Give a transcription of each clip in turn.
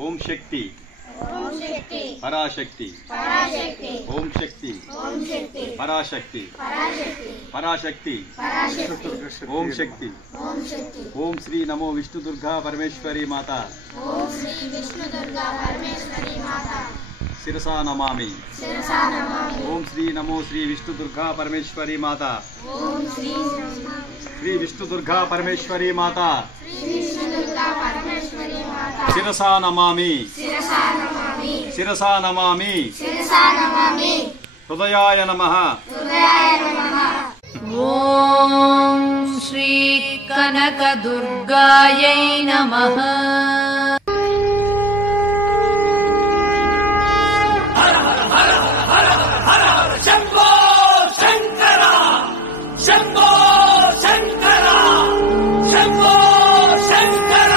ఓం శక్తి పరాశక్తి ఓం శక్తి పరాశక్తి పరాశక్తి ఓం శక్తి ఓం శ్రీ నమో విష్ణు దుర్గా పరమేశ్వరి మాత శిరసా నమామి ఓం శ్రీ నమో శ్రీ విష్ణు దుర్గా పరమేశ్వరి మాత శ్రీ విష్ణు దుర్గా పరమేశ్వరి మాత శిరసా నమామి శిరసా నమామి హృదయాయ నమః ఓం శ్రీ కనక దుర్గాయై నమః శంభో శంకర శంభో శంకర శంభో శంకర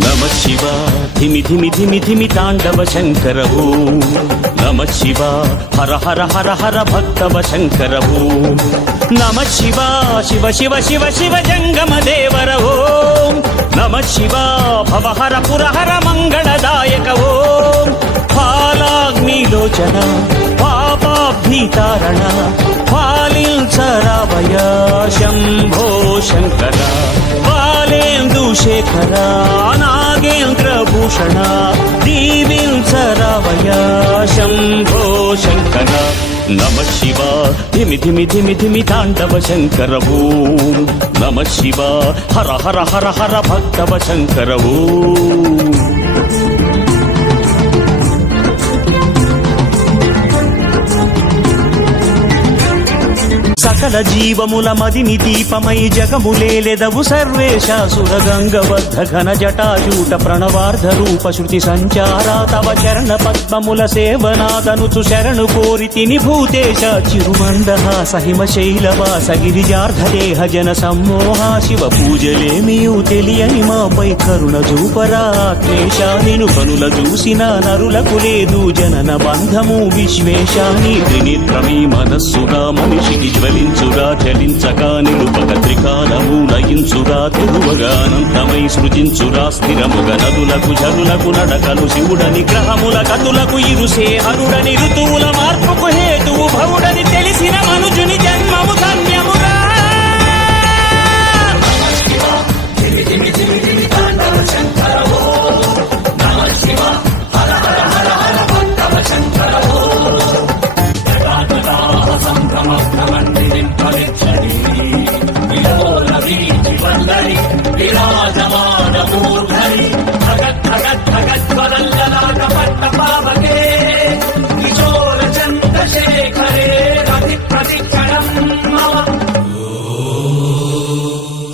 नमः शिवा धिमि धिमि धिमि धिमि तांडव शंकर ओम नमः शिवा हर हर हर हर भक्तव शंकर ओम नमः शिवा शिव शिव शिव शिव जंगम देवर ओम नमः शिवा भव हर पुर हर मंगलदायक ओम फालाग्निलोचन पापाभीतारण फालिंचरावय शंभो शंकर शेखर नागेन्द्र भूषण दीविंचरावय शंभो शंकर नमः शिवा धिमि धिमि धिमि धिमि तांडव शंकर ओम नमः शिवा हर हर हर हर भक्तव शंकर ओम सकल जीवमुल मदिनि दीपमयि जगमुलेलेदवु सर्वेशासुर गंगबद्ध घन जटाजूट प्रणवार्ध रूप श्रुति संचारा तव चरण पद्ममुल सेवनादनुचु शरणु कोरितिनि भूतेश चिरुमंदहास हिमशैलवास गिरिजार्ध देह जन सम्मोहा शिव पूजलेमियु తెలియని మాపై కరుణ చూపరా ఆత్మేశా నిను కనుల చూసిన నరులకు లేదు జనన బంధము విశ్వేశాని త్రినేత్రమీ మనస్సుగా మనిషికి జ్వలించురా చలించగా నిలుపక త్రికాలము లయించురా తిరువగా అనంతమై సృజించురా స్థిరముగా నదులకు జరులకు నడకలు శివుడని గ్రహముల కతులకు ఇరుసే హరుడని ఋతువుల మార్పుకు హేతువు భవుడని తెలిసిన మనుజుని జన్మము ధన్యమురా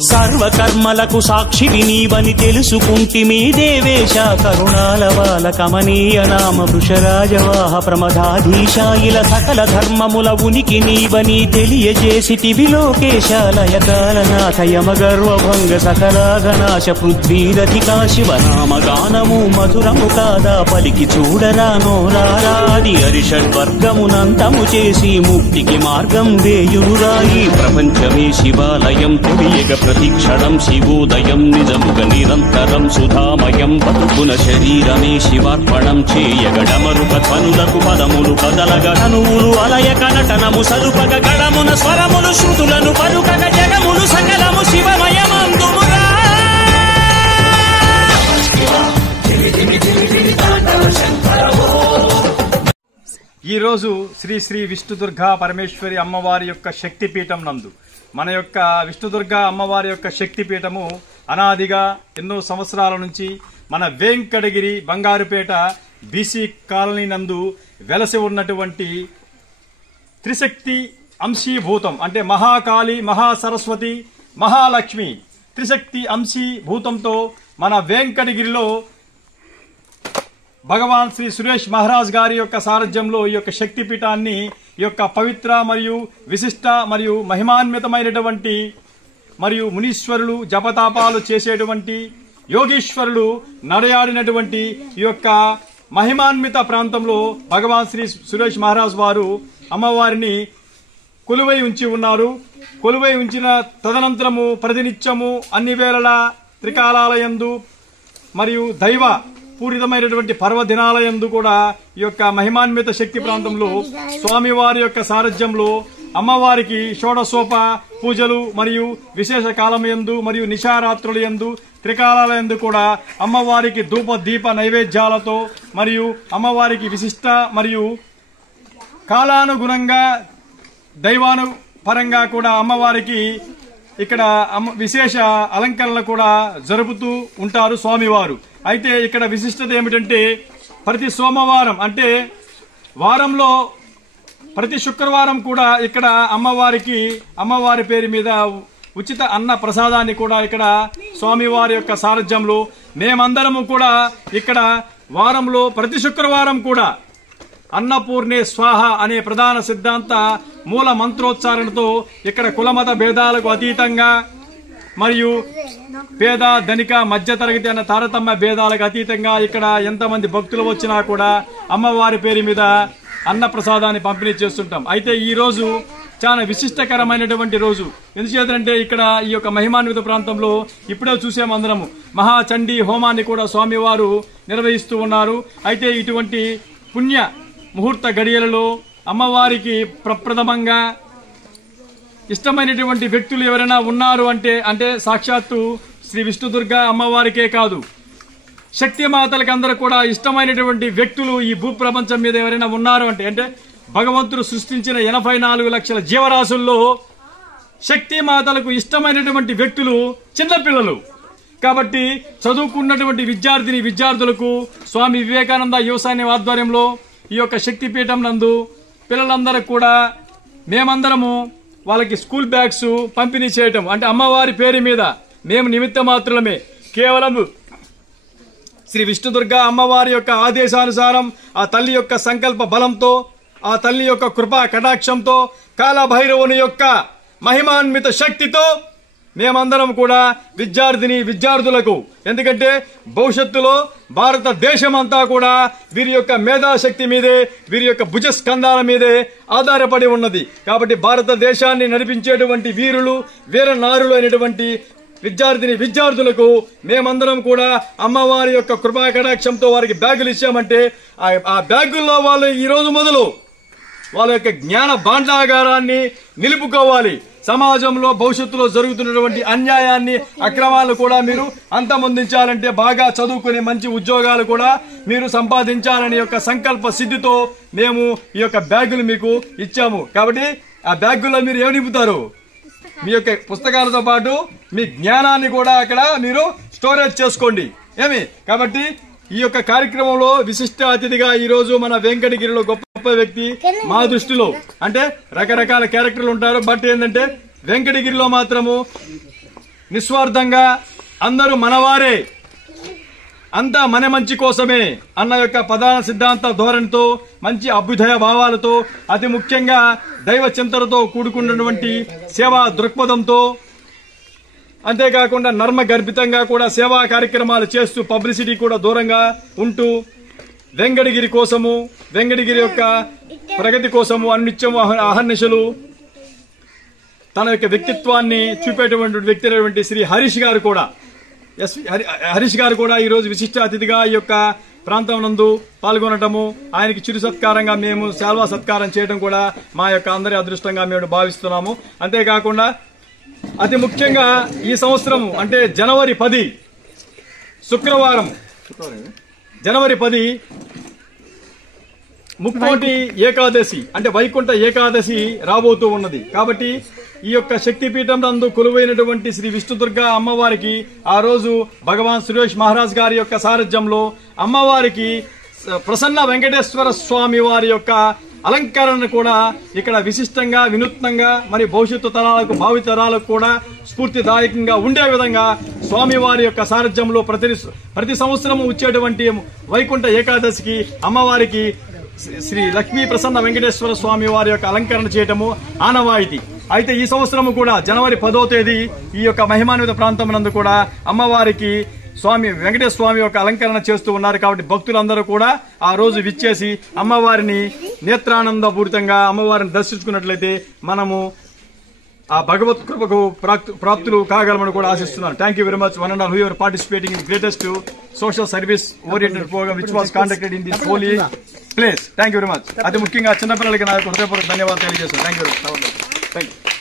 సర్వకర్మలకు సాక్షివి నీవని తెలుసుకుంటిమి దేవేశ కరుణాల బాల కమనీయ నామ వృషరాజవాహ ప్రమదాధీశ ఇలా సకల ధర్మముల ఉనికి నీవని తెలియజేసితివి లోకేశాలయ కాలనాథ యమ గర్వభంగ సకలాగనాశ పృథ్వీరధికా శివనామ గానము మధురము కాదా పలికి చూడరా నోరారాది హరిషడ్వర్గమునంతము చేసి ముక్తికి మార్గం వేయురాయి ప్రపంచమే శివాలయం తెలియగ ప్రతిక్షణం శివోదయం నిజముగ నిరంతరం సుధామయం బతుకున శరీరమే శివార్పణం చేయగడమరుక ధ్వనులకు పదములు కదలగ తనువులు అలయక నటనము సలుపగ గడమున స్వరములు శృతులను పలుకగ జగములు సకలము శివమయమందుమురా ఈ రోజు శ్రీ శ్రీ విష్ణుదుర్గా పరమేశ్వరి అమ్మవారి యొక్క శక్తిపీఠం నందు మన యొక్క విష్ణుదుర్గా అమ్మవారి యొక్క శక్తిపీఠము అనాదిగా ఎన్నో సంవత్సరాల నుంచి మన వెంకటగిరి బంగారుపేట బీసీ కాలనీ నందు వెలసి ఉన్నటువంటి త్రిశక్తి అంశీభూతం అంటే మహాకాళి మహాసరస్వతి మహాలక్ష్మి త్రిశక్తి అంశీభూతంతో మన వెంకటగిరిలో భగవాన్ శ్రీ సురేష్ మహారాజ్ గారి యొక్క సారథ్యంలో ఈ యొక్క శక్తిపీఠాన్ని ఈ యొక్క పవిత్ర మరియు విశిష్ట మరియు మహిమాన్వితమైనటువంటి మరియు మునీశ్వరులు జపతాపాలు చేసేటువంటి యోగీశ్వరులు నడయాడినటువంటి ఈ యొక్క మహిమాన్విత ప్రాంతంలో భగవాన్ శ్రీ సురేష్ మహారాజ్ వారు అమ్మవారిని కొలువై ఉంచి ఉన్నారు. కొలువై ఉంచిన తదనంతరము ప్రతినిత్యము అన్ని వేళలా త్రికాలాలయందు మరియు దైవ పూరితమైనటువంటి పర్వదినాలయందు కూడా ఈ యొక్క మహిమాన్విత శక్తి ప్రాంతంలో స్వామివారి యొక్క సారథ్యంలో అమ్మవారికి షోడశోప పూజలు మరియు విశేష కాలమయందు మరియు నిశారాత్రుల యందు త్రికాలాలయందు కూడా అమ్మవారికి ధూప దీప నైవేద్యాలతో మరియు అమ్మవారికి విశిష్ట మరియు కాలానుగుణంగా దైవాను పరంగా కూడా అమ్మవారికి ఇక్కడ విశేష అలంకరణలు కూడా జరుపుతూ ఉంటారు స్వామివారు. అయితే ఇక్కడ విశిష్టత ఏమిటంటే ప్రతి సోమవారం అంటే వారంలో ప్రతి శుక్రవారం కూడా ఇక్కడ అమ్మవారి పేరు మీద ఉచిత అన్న ప్రసాదాన్ని కూడా ఇక్కడ స్వామివారి యొక్క సారథ్యంలో మేమందరము కూడా ఇక్కడ వారంలో ప్రతి శుక్రవారం కూడా అన్నపూర్ణే స్వాహ అనే ప్రధాన సిద్ధాంత మూల మంత్రోచ్చారణతో ఇక్కడ కులమత భేదాలకు అతీతంగా మరియు పేద ధనిక మధ్య తరగతి అన్న తారతమ్య భేదాలకు అతీతంగా ఇక్కడ ఎంతమంది భక్తులు వచ్చినా కూడా అమ్మవారి పేరు మీద అన్న ప్రసాదాన్ని పంపిణీ చేస్తుంటాం. అయితే ఈ రోజు చాలా విశిష్టకరమైనటువంటి రోజు. ఎందుచేతంటే ఇక్కడ ఈ యొక్క మహిమాన్విత ప్రాంతంలో ఇప్పుడే చూసామందరము మహాచండీ హోమాన్ని కూడా స్వామివారు నిర్వహిస్తూ ఉన్నారు. అయితే ఇటువంటి పుణ్య ముహూర్త గడియలలో అమ్మవారికి ప్రప్రథమంగా ఇష్టమైనటువంటి వ్యక్తులు ఎవరైనా ఉన్నారు అంటే సాక్షాత్తు శ్రీ విష్ణుదుర్గ అమ్మవారికే కాదు, శక్తి మాతలకు అందరూ కూడా ఇష్టమైనటువంటి వ్యక్తులు ఈ భూ ప్రపంచం మీద ఎవరైనా ఉన్నారు అంటే భగవంతుడు సృష్టించిన 84 లక్షల జీవరాశుల్లో శక్తి మాతలకు ఇష్టమైనటువంటి వ్యక్తులు చిన్నపిల్లలు. కాబట్టి చదువుకున్నటువంటి విద్యార్థులకు స్వామి వివేకానంద యువసైన్యం ఆధ్వర్యంలో ఈ యొక్క శక్తిపీఠం నందు పిల్లలందరూ కూడా మేమందరము వాళ్ళకి స్కూల్ బ్యాగ్స్ పంపిణీ చేయటం అంటే అమ్మవారి పేరు మీద మేము నిమిత్త మాత్రమే కేవలం శ్రీ విష్ణుదుర్గ అమ్మవారి యొక్క ఆదేశానుసారం ఆ తల్లి యొక్క సంకల్ప బలంతో ఆ తల్లి యొక్క కృపా కటాక్షంతో కాలభైరవుని యొక్క మహిమాన్విత శక్తితో మేమందరం కూడా విద్యార్థులకు ఎందుకంటే భవిష్యత్తులో భారతదేశం అంతా కూడా వీరి యొక్క మేధాశక్తి మీదే వీరి యొక్క భుజస్కంధాల మీదే ఆధారపడి ఉన్నది. కాబట్టి భారతదేశాన్ని నడిపించేటువంటి వీర నారులు అయినటువంటి విద్యార్థులకు మేమందరం కూడా అమ్మవారి యొక్క కృపా కటాక్షంతో వారికి బ్యాగులు ఇచ్చామంటే ఆ బ్యాగుల్లో వాళ్ళు ఈ రోజు మొదలు వాళ్ళ యొక్క జ్ఞాన భాండాగారాన్ని నిలుపుకోవాలి. సమాజంలో భవిష్యత్తులో జరుగుతున్నటువంటి అన్యాయాన్ని అక్రమాలు కూడా మీరు అంతమొందించాలంటే బాగా చదువుకుని మంచి ఉద్యోగాలు కూడా మీరు సంపాదించాలనే యొక్క సంకల్ప సిద్ధితో మేము ఈ యొక్క బ్యాగులు మీకు ఇచ్చాము. కాబట్టి ఆ బ్యాగుల్లో మీరు ఏమి నింపుతారు? మీ యొక్క పుస్తకాలతో పాటు మీ జ్ఞానాన్ని కూడా అక్కడ మీరు స్టోరేజ్ చేసుకోండి. కాబట్టి ఈ యొక్క కార్యక్రమంలో విశిష్ట అతిథిగా ఈ రోజు మన వెంకటగిరిలో గొప్ప వ్యక్తి మా దృష్టిలో అంటే రకరకాల క్యారెక్టర్లు ఉంటారు. బట్ ఏంటంటే వెంకటగిరిలో మాత్రము నిస్వార్థంగా అందరూ మనవారే అంతా మన మంచి కోసమే అన్న యొక్క ప్రధాన సిద్ధాంత ధోరణితో మంచి అభ్యుదయ భావాలతో అతి ముఖ్యంగా దైవ చింతనతో కూడుకున్నటువంటి సేవా దృక్పథంతో అంతేకాకుండా నర్మ గర్భితంగా కూడా సేవా కార్యక్రమాలు చేస్తూ పబ్లిసిటీ కూడా దూరంగా ఉంటూ వెంకటగిరి కోసము వెంకటగిరి యొక్క ప్రగతి కోసము అన్నిత్యము అహర్నిశలు తన యొక్క వ్యక్తిత్వాన్ని చూపేటువంటి వ్యక్తి అయినటువంటి శ్రీ హరీష్ గారు కూడా ఈ రోజు విశిష్ట అతిథిగా ఈ యొక్క ప్రాంతం నందు పాల్గొనటము ఆయనకి చిరు సత్కారంగా మేము శాల్వా సత్కారం చేయడం కూడా మా యొక్క అందరి అదృష్టంగా మేము భావిస్తున్నాము. అంతేకాకుండా అతి ముఖ్యంగా ఈ సంవత్సరం అంటే జనవరి 10 శుక్రవారం జనవరి 10 ముక్కోటి ఏకాదశి అంటే వైకుంఠ ఏకాదశి రాబోతూ ఉన్నది. కాబట్టి ఈ యొక్క శక్తిపీఠం నందు కొలువైనటువంటి శ్రీ విష్ణుదుర్గ అమ్మవారికి ఆ రోజు భగవాన్ సురేష్ మహారాజ్ గారి యొక్క సారథ్యంలో అమ్మవారికి ప్రసన్న వెంకటేశ్వర స్వామి వారి యొక్క అలంకరణ కూడా ఇక్కడ విశిష్టంగా వినూత్నంగా మరి భవిష్యత్తు తరాలకు భావితరాలకు కూడా స్ఫూర్తిదాయకంగా ఉండే విధంగా స్వామివారి యొక్క సారథ్యంలో ప్రతి సంవత్సరం వచ్చేటువంటి వైకుంఠ ఏకాదశికి అమ్మవారికి శ్రీ లక్ష్మీ ప్రసన్న వెంకటేశ్వర స్వామి వారి యొక్క అలంకరణ చేయటము ఆనవాయితీ. అయితే ఈ సంవత్సరము కూడా జనవరి 10వ తేదీ ఈ యొక్క మహిమాన్విత ప్రాంతం నందు కూడా అమ్మవారికి స్వామి వెంకటేశ్వర స్వామి యొక్క అలంకరణ చేస్తూ ఉన్నారు. కాబట్టి భక్తులందరూ కూడా ఆ రోజు విచ్చేసి అమ్మవారిని నేత్రానందపూరితంగా అమ్మవారిని దర్శించుకున్నట్లయితే మనము ఆ భగవత్ కృపకు ప్రాప్తులు కాగలమని కూడా ఆశిస్తున్నాను. Thank you very much one and all who are participating in greatest social service oriented programme which was conducted in this holy place. Thank you very much. అతి ముఖ్యంగా చిన్నపిల్లలకి నా హృదయపూర్వక ధన్యవాదాలు తెలియజేస్తాను. Thank you.